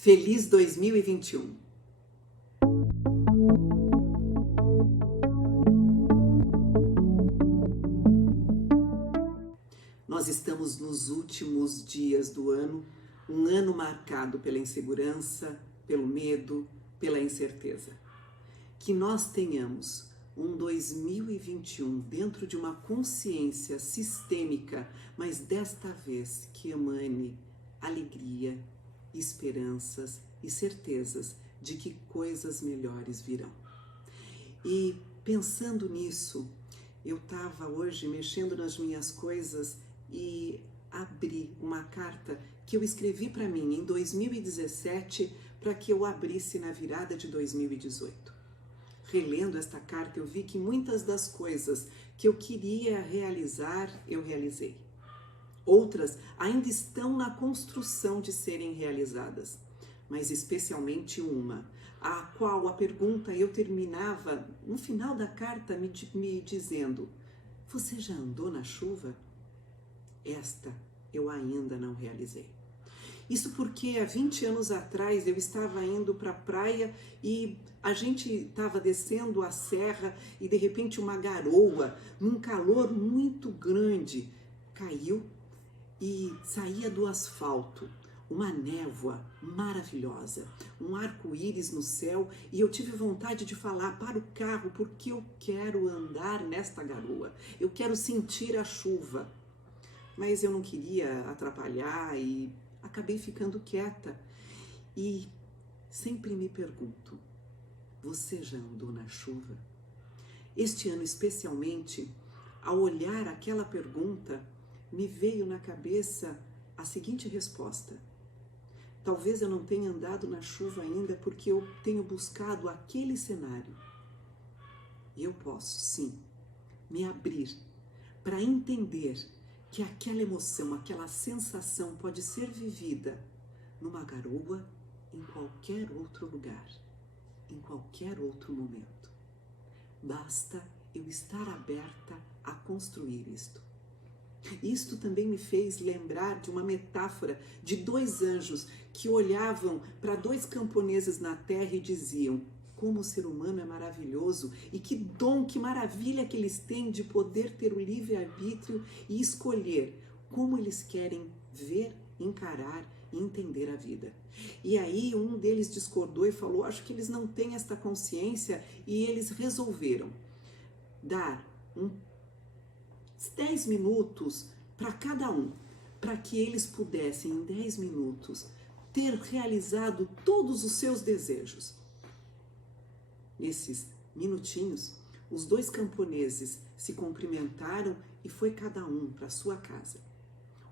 Feliz 2021! Nós estamos nos últimos dias do ano, um ano marcado pela insegurança, pelo medo, pela incerteza. Que nós tenhamos um 2021 dentro de uma consciência sistêmica, mas desta vez que emane alegria, esperanças e certezas de que coisas melhores virão. E pensando nisso, eu estava hoje mexendo nas minhas coisas e abri uma carta que eu escrevi para mim em 2017 para que eu abrisse na virada de 2018. Relendo esta carta, eu vi que muitas das coisas que eu queria realizar, eu realizei. Outras ainda estão na construção de serem realizadas, mas especialmente uma, a qual a pergunta eu terminava no final da carta me dizendo: você já andou na chuva? Esta eu ainda não realizei. Isso porque há 20 anos atrás eu estava indo para a praia e a gente estava descendo a serra e de repente uma garoa, num calor muito grande, caiu e saía do asfalto, uma névoa maravilhosa, um arco-íris no céu, e eu tive vontade de falar para o carro porque eu quero andar nesta garoa, eu quero sentir a chuva. Mas eu não queria atrapalhar e acabei ficando quieta. E sempre me pergunto, você já andou na chuva? Este ano especialmente, ao olhar aquela pergunta, me veio na cabeça a seguinte resposta: talvez eu não tenha andado na chuva ainda porque eu tenho buscado aquele cenário. E eu posso, sim, me abrir para entender que aquela emoção, aquela sensação pode ser vivida numa garoa, em qualquer outro lugar, em qualquer outro momento. Basta eu estar aberta a construir isto. Isto também me fez lembrar de uma metáfora de dois anjos que olhavam para dois camponeses na terra e diziam: como o ser humano é maravilhoso e que dom, que maravilha que eles têm de poder ter o livre-arbítrio e escolher como eles querem ver, encarar e entender a vida. E aí um deles discordou e falou: acho que eles não têm esta consciência, e eles resolveram dar 10 minutos para cada um, para que eles pudessem em 10 minutos ter realizado todos os seus desejos. Nesses minutinhos, os dois camponeses se cumprimentaram e foi cada um para sua casa.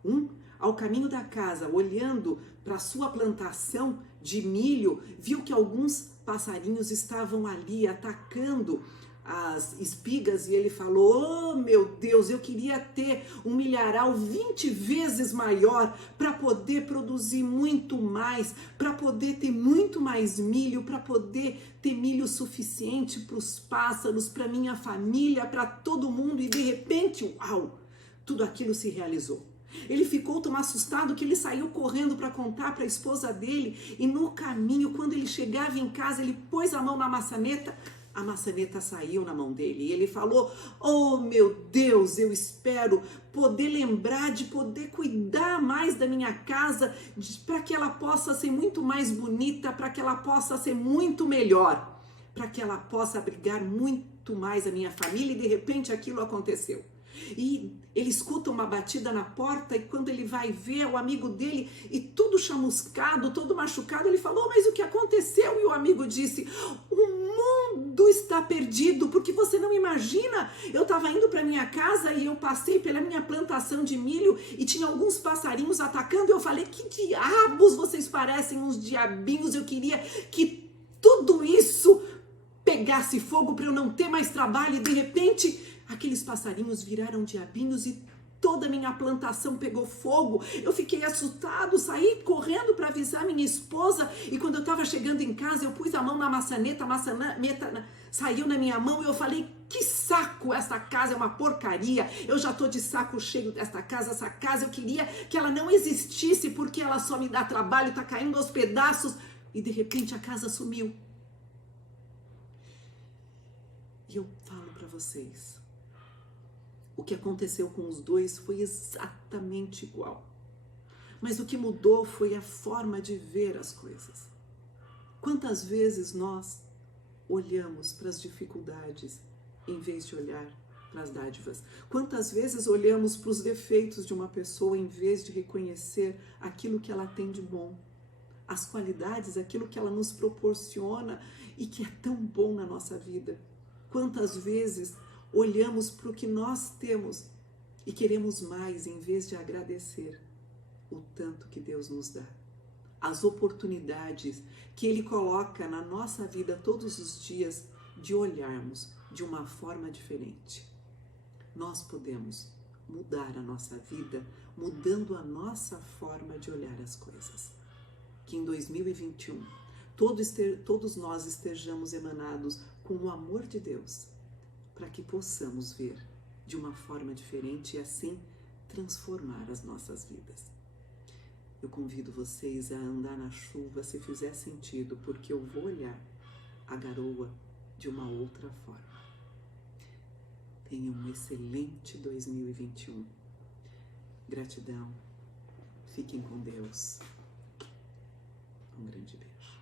Um, ao caminho da casa, olhando para sua plantação de milho, viu que alguns passarinhos estavam ali atacando as espigas e ele falou: oh meu Deus, eu queria ter um milharal 20 vezes maior para poder produzir muito mais, para poder ter muito mais milho, para poder ter milho suficiente para os pássaros, para minha família, para todo mundo. E de repente, uau, tudo aquilo se realizou. Ele ficou tão assustado que ele saiu correndo para contar para a esposa dele, e no caminho, quando ele chegava em casa, ele pôs a mão na maçaneta. A maçaneta saiu na mão dele e ele falou: oh meu Deus, eu espero poder lembrar de poder cuidar mais da minha casa, para que ela possa ser muito mais bonita, para que ela possa ser muito melhor, para que ela possa abrigar muito mais a minha família. E de repente aquilo aconteceu. E ele escuta uma batida na porta, e quando ele vai ver o amigo dele e tudo chamuscado, todo machucado, ele falou: mas o que aconteceu? E o amigo disse: o mundo está perdido, porque você não imagina, eu estava indo para minha casa e eu passei pela minha plantação de milho e tinha alguns passarinhos atacando, e eu falei: que diabos, vocês parecem uns diabinhos, eu queria que tudo isso pegasse fogo para eu não ter mais trabalho. E de repente aqueles passarinhos viraram diabinhos e toda a minha plantação pegou fogo. Eu fiquei assustado, saí correndo para avisar minha esposa, e quando eu estava chegando em casa, eu pus a mão na maçaneta, a maçaneta saiu na minha mão e eu falei: que saco, essa casa é uma porcaria, eu já tô de saco cheio desta casa, essa casa eu queria que ela não existisse porque ela só me dá trabalho, tá caindo aos pedaços, e de repente a casa sumiu. E eu falo para vocês, o que aconteceu com os dois foi exatamente igual. Mas o que mudou foi a forma de ver as coisas. Quantas vezes nós olhamos para as dificuldades em vez de olhar para as dádivas? Quantas vezes olhamos para os defeitos de uma pessoa em vez de reconhecer aquilo que ela tem de bom? As qualidades, aquilo que ela nos proporciona e que é tão bom na nossa vida. Quantas vezes olhamos para o que nós temos e queremos mais em vez de agradecer o tanto que Deus nos dá. As oportunidades que Ele coloca na nossa vida todos os dias de olharmos de uma forma diferente. Nós podemos mudar a nossa vida mudando a nossa forma de olhar as coisas. Que em 2021 todos nós estejamos emanados com o amor de Deus para que possamos ver de uma forma diferente e assim transformar as nossas vidas. Eu convido vocês a andar na chuva se fizer sentido, porque eu vou olhar a garoa de uma outra forma. Tenha um excelente 2021. Gratidão. Fiquem com Deus. Um grande beijo.